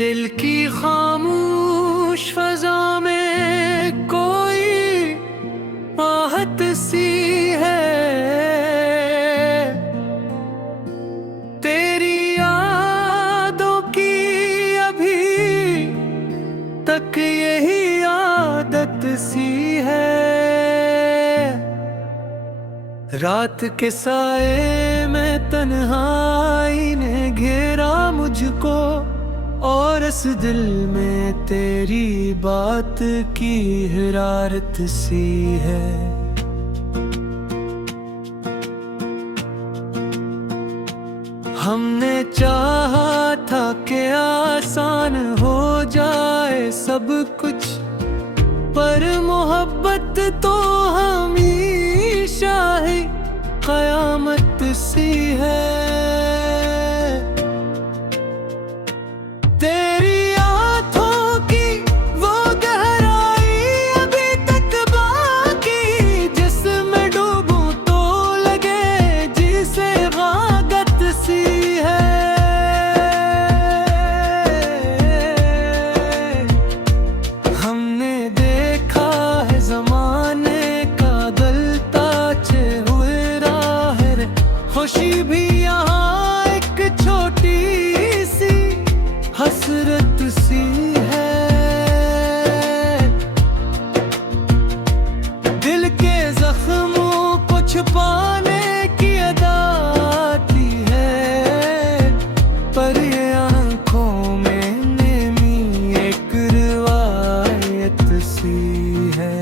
दिल की खामोश फजा में कोई आहट सी है, तेरी यादों की अभी तक यही आदत सी है। रात के साए में तन्हाई ने घेरा मुझको, और इस दिल में तेरी बात की हिरारत सी है। हमने चाहा था कि आसान हो जाए सब कुछ, पर मोहब्बत तो हमेशा ही कयामत सी है। तेरी आँखों की वो गहराई अभी तक बाकी, जिसमें डूबूं तो लगे जिसे गागत सी है। हमने देखा है ज़माने का गलता चेहरा है, खुशी भी यहाँ एक छोटी सी हसरत सी है। दिल के जख्मों को छुपाने की अदा आती है, पर ये आंखों में नेमी एक रिवायत सी है।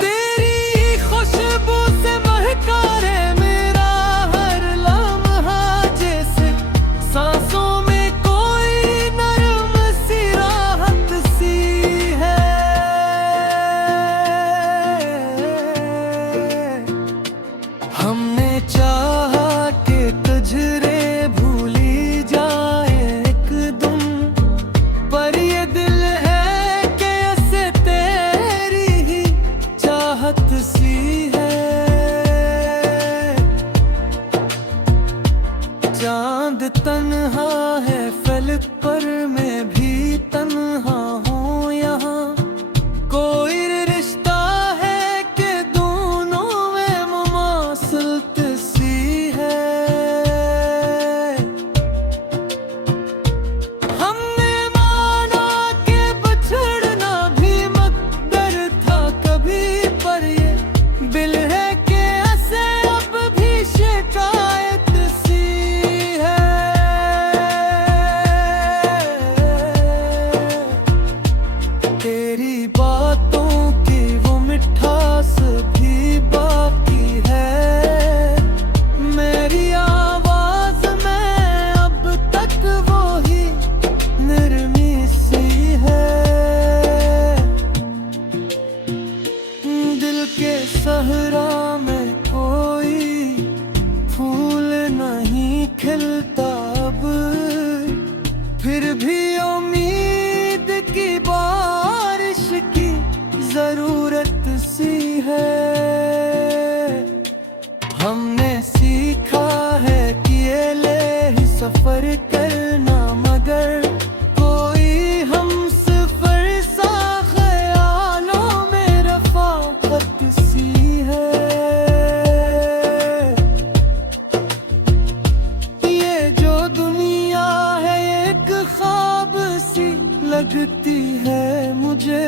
तेरी खुशबू से महका रे मेरा हर लम्हा, जैसे सांसों में कोई नरम सी राहत सी है। हमने चाहा कि तुझरे भूली जाए एक दम, पर ये दिल है कि ऐसे तेरी ही चाहत सी है। चांद तन्हा है फलक पर, मैं भी तन्हा हूँ यहाँ। कोई रिश्ता है कि दोनों में मुमासलत सी है। हमने माना कि बिछड़ना भी मकदर था कभी, पर ये दिल है कि ऐसे अब भी शिकायत सी है। तेरी बातों की वो मिठास भी बाकी है, मेरी आवाज में अब तक वो ही नरमी सी है। दिल के सहरा में कोई फूल नहीं खिलता अब, फिर भी उम्मीद की बारिश की जरूरत सी है। हमने सीखा है कि ये ले ही सफर करना, मगर कोई हम सफर सा ख्यालों में रफाकत सी है। ये जो दुनिया है एक ख्वाब सी लगती है मुझे,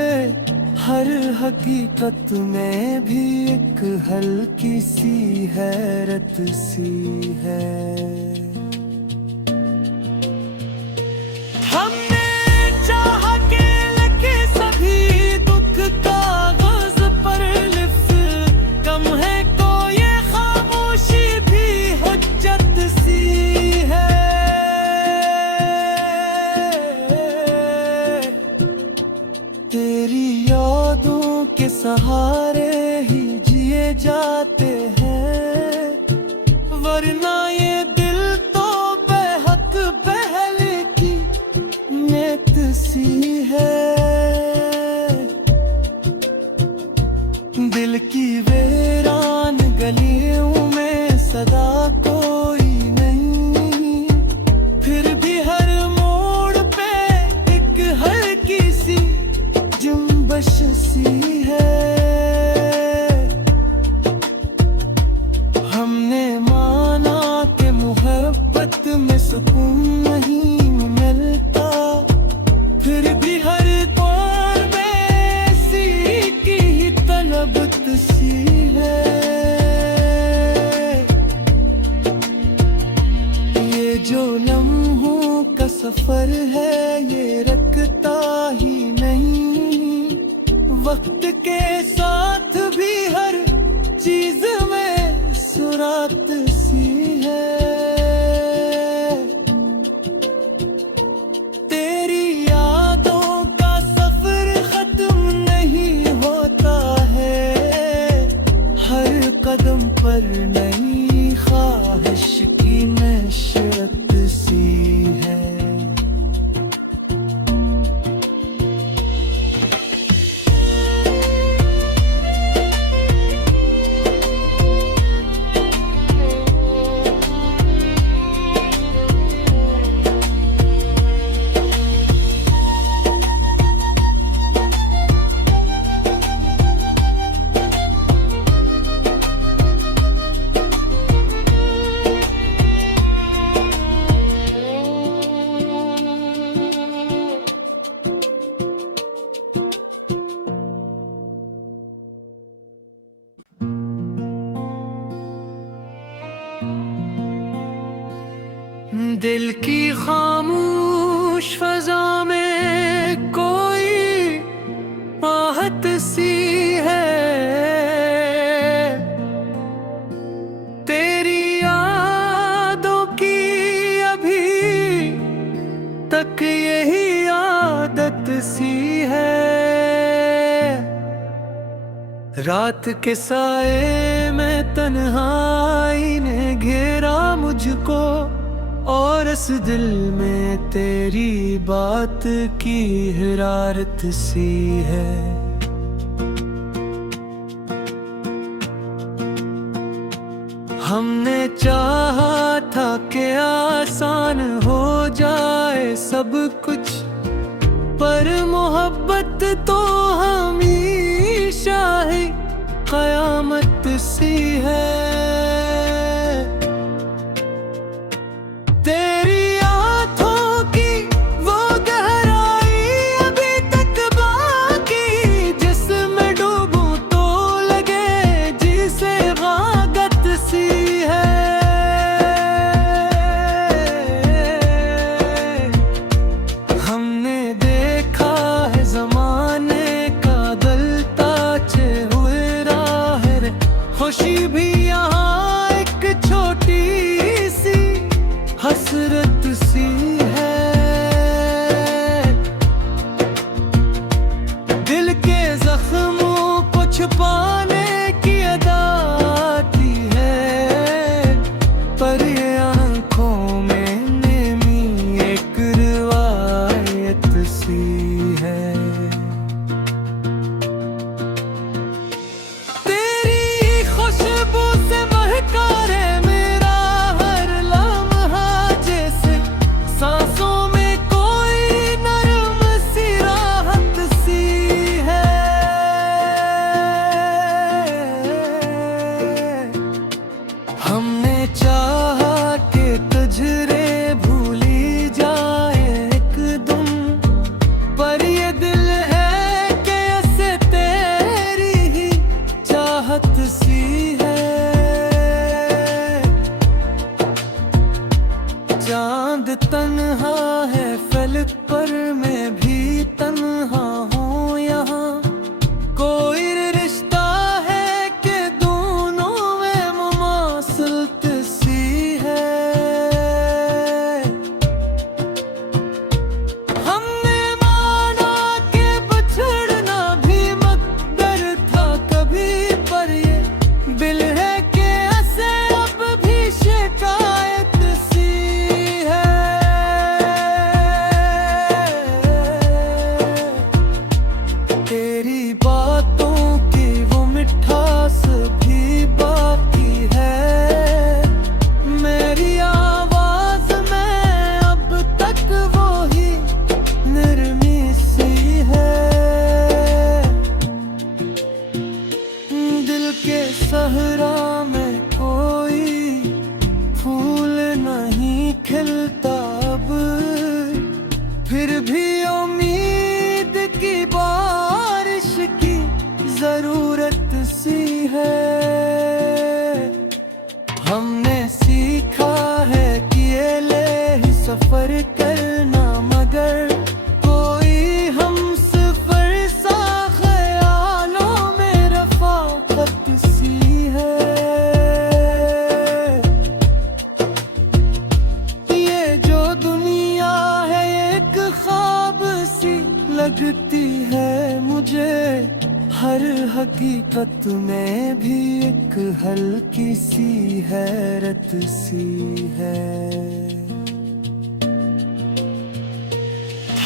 हर हकीकत में भी एक हल्की सी हैरत सी है। हमने चाहा कि लिखे सभी दुख कागज पर लिफ्ट कम है, को ये खामोशी भी हुज्जत सी है। तेरी यादों के सहारे ही जिए जाते हैं, वरना ये दिल तो बेहद पहले की नेत सी है। दिल की वीरान गलियों में सदा कोई नहीं, सी है। ये जो लम्हों का सफर है ये रखता ही नहीं, वक्त के साथ भी हर चीज में सुरात सी है। तेरी यादों का सफर खत्म नहीं होता है, हर कदम पर नई ख्वाहिश की नशरत सी है। दिल की खामोश फजा में कोई आहट सी है। तेरी यादों की अभी तक यही आदत सी है। रात के साए में तन्हाई ने घेरा मुझको, और इस दिल में तेरी बात की हिरारत सी है। हमने चाहा था कि आसान हो जाए सब कुछ, पर मोहब्बत तो हमेशा ही कयामत सी है। तेरी आँखों की वो गहराई अभी तक बाकी, जिसमें डूबूं तो लगे जिसे गागत सी है। हमने देखा है ज़माने का गलता हुए राह रे, खुशी भी यहाँ एक छोटी सी हसरत सी है। दिल के जख्मों को छुपाने की अदा आती है, पर ये आंखों में नेमी एक रिवायत सी है। तेरी खुशबू से महका रे मेरा हर लम्हा, जैसे सांसों में कोई नरम सी राहत सी है। हमने चाहा कि तुझरे भूली जाए एकदम, पर ये दिल है कि ऐसे तेरी ही चाहत सी है। चांद तन्हा है फलक पर, मैं भी तन्हा हूँ यहाँ। कोई रिश्ता है कि दोनों में मुमासलत सी है। हमने माना कि बिछड़ना भी मकदर था कभी, पर ये दिल है कि ऐसे अब भी शिकायत सी है। तेरी बातों की वो मिठास भी बाकी है, मेरी आवाज में अब तक वो ही नरमी सी है। दिल के सहरा में कोई फूल नहीं खिलता अब, फिर भी उम्मीद की बारिश की जरूरत सी भी एक हल्की सी हैरत सी है।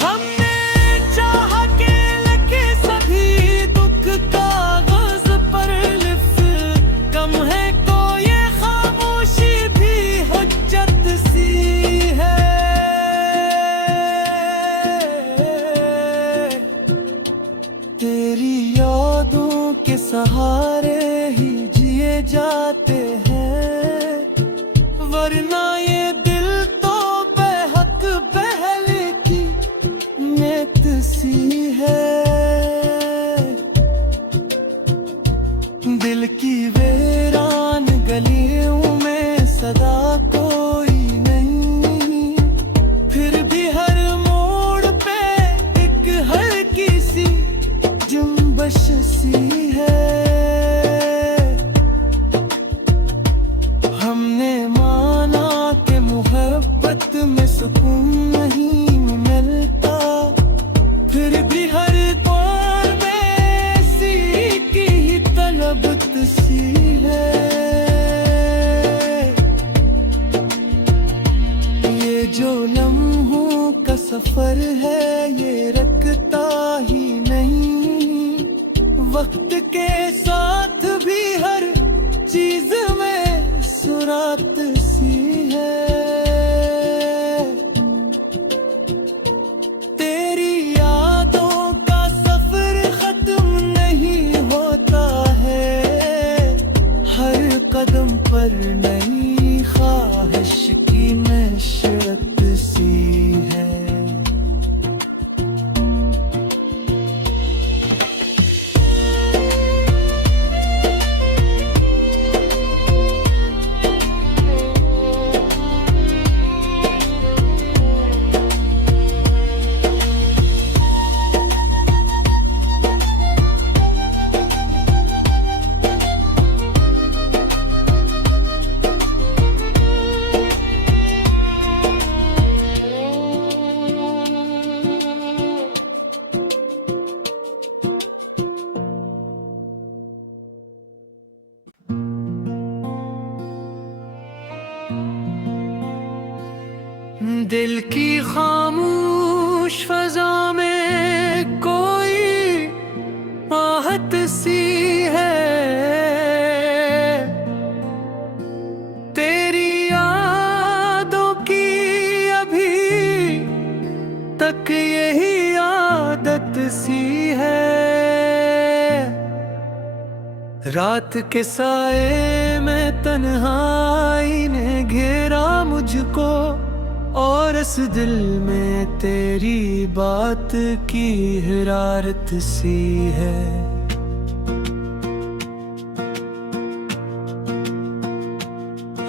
हमने चाह के लिखे सभी दुख कागज पर लिख, कम है को ये खामोशी भी हुज्जत सी है। तेरी यादों के सहारे ही जिए जाते हैं, वरना ये दिल तो बेहक पहले की नियत सी है। दिल की वीरान गलियों में सदा कोई नहीं, फिर भी हर मोड़ पे एक हल्की सी जुम्बश सी है। हमने माना कि मोहब्बत में सुकून नहीं मिलता, फिर भी हर दौर में ऐसी की ही तलबत सी है। ये जो लम्हों का सफर है ये रखता ही नहीं, वक्त के साथ भी हर चीज में सुरात सी है। तेरी यादों का सफर खत्म नहीं होता है, हर कदम पर नई ख्वाहिश की नशरत सी है। दिल की खामोश फजा में कोई आहट सी है। तेरी यादों की अभी तक यही आदत सी है। रात के साए में तन्हाई ने घेरा मुझको, और इस दिल में तेरी बात की हिरारत सी है।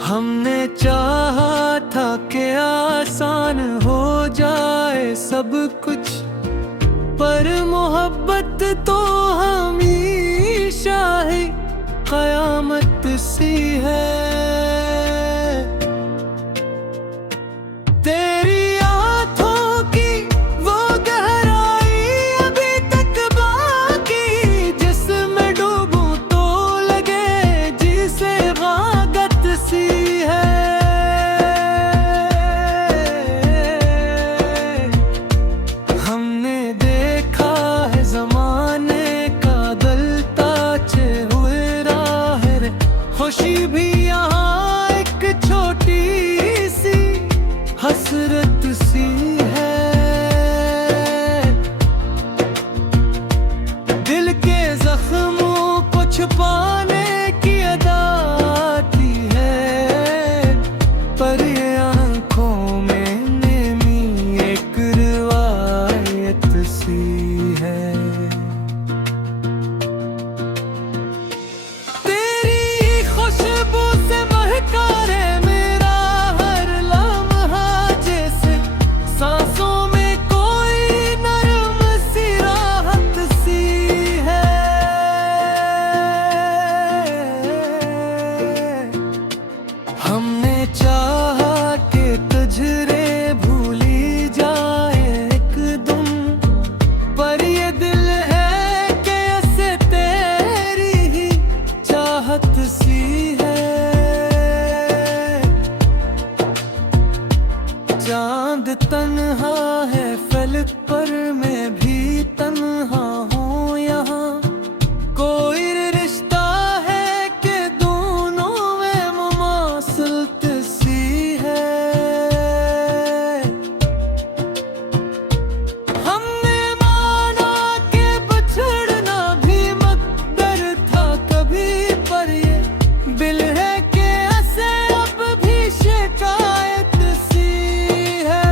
हमने चाहा था कि आसान हो जाए सब कुछ, पर मोहब्बत तो हमेशा ही कयामत सी है। तेरी आँखों की वो गहराई अभी तक बाकी, जिसमें डूबूं तो लगे जिसे वागत सी है। हमने देखा है ज़माने का गलता चे हुए राह, खुशी भी यहाँ एक छोटी सी हसरत सी है। दिल के जख्मों को छुपाने की अदा आती है, पर ये आंखों में नेमी एक रिवायत सी है। तेरी खुशबू से महका रे मेरा हर लम्हा, जैसे सांसों में कोई नरम सी राहत सी है। चाहत सी है। चांद तन्हा है फलक पर, मैं भी तन्हा हूँ यहाँ। कोई रिश्ता है कि दोनों में मुमासलत सी है। हमने माना कि बिछड़ना भी मकदर था कभी, पर ये दिल है कि ऐसे अब भी शिकायत सी है।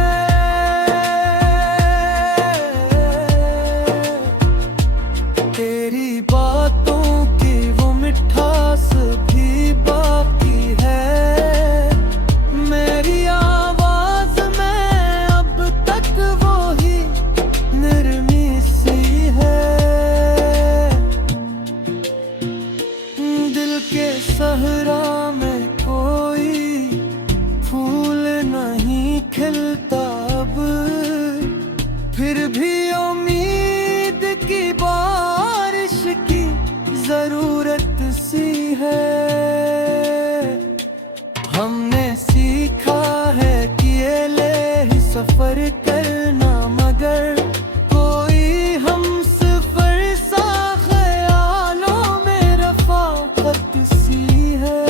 तेरी बातों की वो मिठास भी बाकी है। मेरी आवाज में अब तक वो ही नरमी सी है। दिल के सहरा में कोई फूल नहीं खिलता अब, फिर भी उम्मीद की बारिश की जरूरत सी है। हमने सीखा है कि ये ले ही सफर करना, मगर कोई हम सफर सा ख्यालों में रफाकत सी है।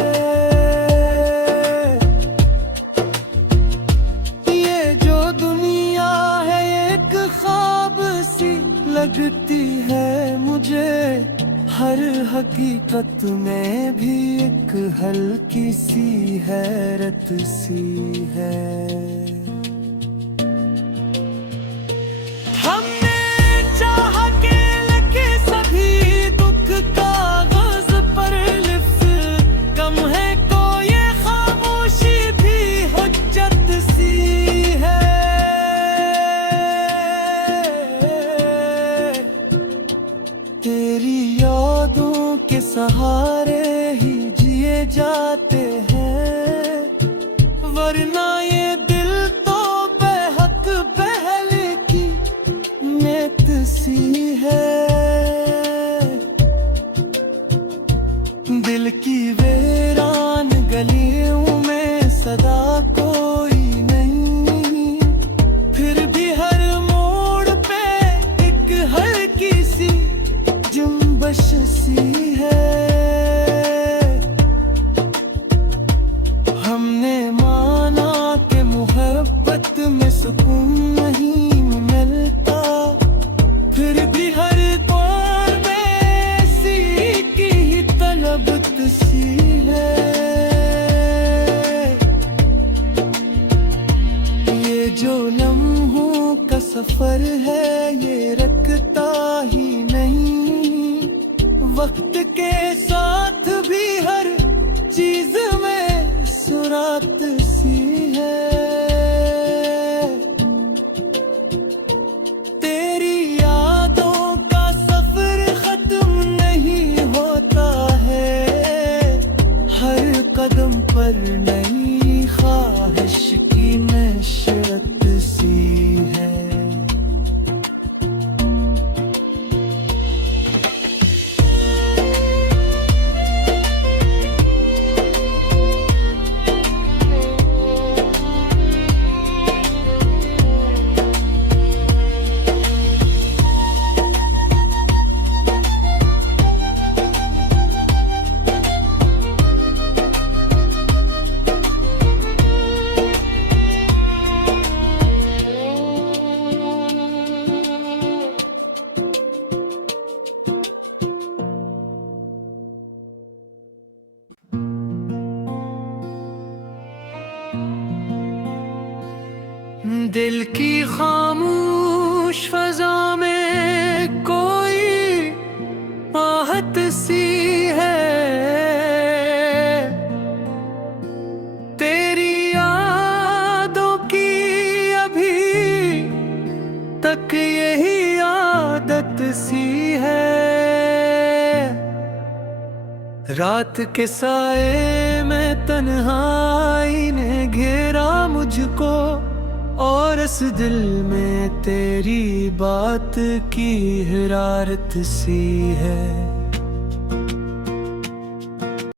ये जो दुनिया है एक ख्वाब सी लगती है मुझे, हर हकीकत में भी एक हल्की सी हैरत सी है। हमने चाहा कि लिखे सभी दुख कागज पर लिफ्ट कम है, कोई खामोशी भी हुज्जत सी है। तेरी यादों के सहारे ही जिए जाते हैं, वरना ये दिल तो बेहक पहले की नेत सी है। दिल की वीरान गलियों में सदा कोई नहीं, फिर भी हर मोड़ पे एक हल्की सी जुम्बश सी है। हमने माना कि मोहब्बत में सुकून नहीं मिलता, फिर भी हर दौर में ऐसी की ही तलबत सी है। ये जो लम्हों का सफर है ये रखता ही नहीं, वक्त के साथ भी हर चीज में सुरात सी है। तेरी यादों का सफर खत्म नहीं होता है, हर कदम पर नई ख्वाहिश की नशरत सी है। दिल की खामोश फजा में कोई आहट सी है। तेरी यादों की अभी तक यही आदत सी है। रात के साए में तन्हाई ने घेरा मुझको, और इस दिल में तेरी बात की हरारत सी है।